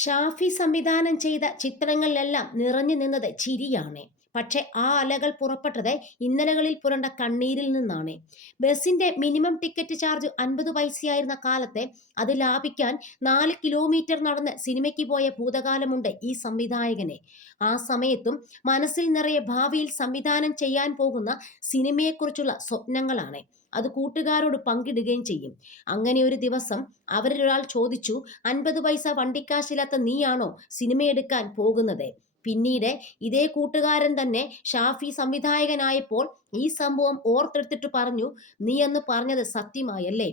ഷാഫി സംവിധാനം ചെയ്ത ചിത്രങ്ങളിലെല്ലാം നിറഞ്ഞു നിന്നത് ചിരിയാണ്. പക്ഷെ ആ അലകൾ പുറപ്പെട്ടത് ഇന്നലകളിൽ പുരണ്ട കണ്ണീരിൽ നിന്നാണ്. ബസിന്റെ മിനിമം ടിക്കറ്റ് ചാർജ് 50 പൈസയായിരുന്ന കാലത്തെ അത് ലാഭിക്കാൻ 4 കിലോമീറ്റർ നടന്ന് സിനിമയ്ക്ക് പോയ ഭൂതകാലമുണ്ട് ഈ സംവിധായകനെ. ആ സമയത്തും മനസ്സിൽ നിറയെ ഭാവിയിൽ സംവിധാനം ചെയ്യാൻ പോകുന്ന സിനിമയെക്കുറിച്ചുള്ള സ്വപ്നങ്ങളാണ്. അത് കൂട്ടുകാരോട് പങ്കിടുകയും ചെയ്യും. അങ്ങനെ ഒരു ദിവസം അവരിലൊരാൾ ചോദിച്ചു, 50 പൈസ വണ്ടിക്കാശില്ലാത്ത നീയാണോ സിനിമയെടുക്കാൻ പോകുന്നത്? പിന്നീട് ഇതേ കൂട്ടുകാരൻ തന്നെ ഷാഫി സംവിധായകനായപ്പോൾ ഈ സംഭവം ഓർത്തെടുത്തിട്ട് പറഞ്ഞു, നീ എന്ന് പറഞ്ഞത് സത്യമായല്ലേ?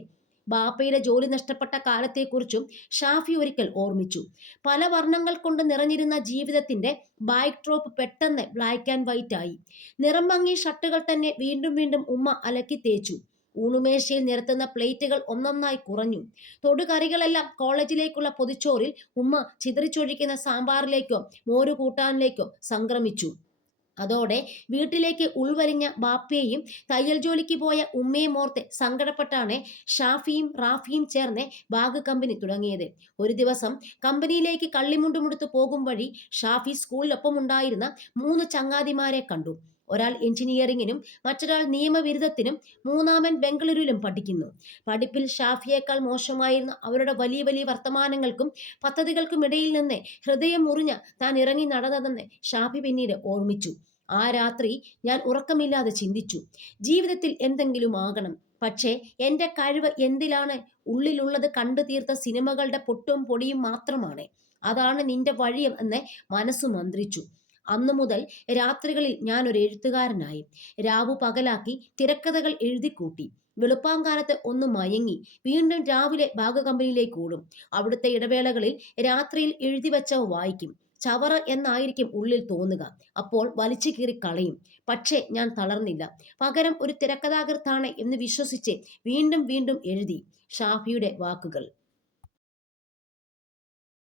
ബാപ്പയുടെ ജോലി നഷ്ടപ്പെട്ട കാലത്തെക്കുറിച്ചും ഷാഫി ഒരിക്കൽ ഓർമ്മിച്ചു. പല വർണ്ണങ്ങൾ കൊണ്ട് നിറഞ്ഞിരുന്ന ജീവിതത്തിന്റെ ബാക്ക് ഡ്രോപ്പ് പെട്ടെന്ന് ബ്ലാക്ക് ആൻഡ് വൈറ്റ് ആയി. നിറം മങ്ങിയ ഷർട്ടുകൾ തന്നെ വീണ്ടും വീണ്ടും ഉമ്മ അലക്കി തേച്ചു. ഊണുമേശയിൽ നിരത്തുന്ന പ്ലേറ്റുകൾ ഒന്നൊന്നായി കുറഞ്ഞു. തൊടുകറികളെല്ലാം കോളേജിലേക്കുള്ള പൊതിച്ചോറിൽ ഉമ്മ ചിതറിച്ചൊഴിക്കുന്ന സാമ്പാറിലേക്കോ മോരുകൂട്ടാനിലേക്കോ സംക്രമിച്ചു. അതോടെ വീട്ടിലേക്ക് ഉൾവലിഞ്ഞ ബാപ്പയെയും തയ്യൽ ജോലിക്ക് പോയ ഉമ്മയും ഓർത്ത് സങ്കടപ്പെട്ടാണ് ഷാഫിയും റാഫിയും ചേർന്ന് ബാഗ് കമ്പനി തുടങ്ങിയത്. ഒരു ദിവസം കമ്പനിയിലേക്ക് കള്ളിമുണ്ടുമുടുത്ത് പോകും വഴി ഷാഫി സ്കൂളിലൊപ്പം ഉണ്ടായിരുന്ന 3 ചങ്ങാതിമാരെ കണ്ടു. ഒരാൾ എഞ്ചിനീയറിംഗിനും മറ്റൊരാൾ നിയമബിരുദത്തിനും മൂന്നാമൻ ബംഗളൂരുവിലും പഠിക്കുന്നു. പഠിപ്പിൽ ഷാഫിയേക്കാൾ മോശമായിരുന്ന അവരുടെ വലിയ വലിയ വർത്തമാനങ്ങൾക്കും പദ്ധതികൾക്കും ഇടയിൽ നിന്ന് ഹൃദയം മുറിഞ്ഞ താൻ ഇറങ്ങി നടന്നതെന്ന് ഷാഫി പിന്നീട് ഓർമ്മിച്ചു. ആ രാത്രി ഞാൻ ഉറക്കമില്ലാതെ ചിന്തിച്ചു, ജീവിതത്തിൽ എന്തെങ്കിലും ആകണം. പക്ഷേ എൻ്റെ കഴിവ് എന്തിലാണ്? ഉള്ളിലുള്ളത് കണ്ടു തീർത്ത സിനിമകളുടെ പൊട്ടും പൊടിയും മാത്രമാണ്. അതാണ് നിന്റെ വഴി എന്ന് മനസ്സ് മന്ത്രിച്ചു. അന്നു മുതൽ രാത്രികളിൽ ഞാൻ ഒരു എഴുത്തുകാരനായി. രാവു പകലാക്കി തിരക്കഥകൾ എഴുതിക്കൂട്ടി. വെളുപ്പാങ്കാലത്ത് ഒന്ന് മയങ്ങി വീണ്ടും രാവിലെ ബാഗ് കമ്പനിയിലേക്ക് ഓടും. അവിടുത്തെ ഇടവേളകളിൽ രാത്രിയിൽ എഴുതി വെച്ചവ വായിക്കും. ചവറ എന്നായിരിക്കും ഉള്ളിൽ തോന്നുക. അപ്പോൾ വലിച്ചു കീറി കളയും. പക്ഷേ ഞാൻ തളർന്നില്ല. പകരം ഒരു തിരക്കഥാകൃത്താണ് എന്ന് വിശ്വസിച്ച് വീണ്ടും വീണ്ടും എഴുതി. ഷാഫിയുടെ വാക്കുകൾ.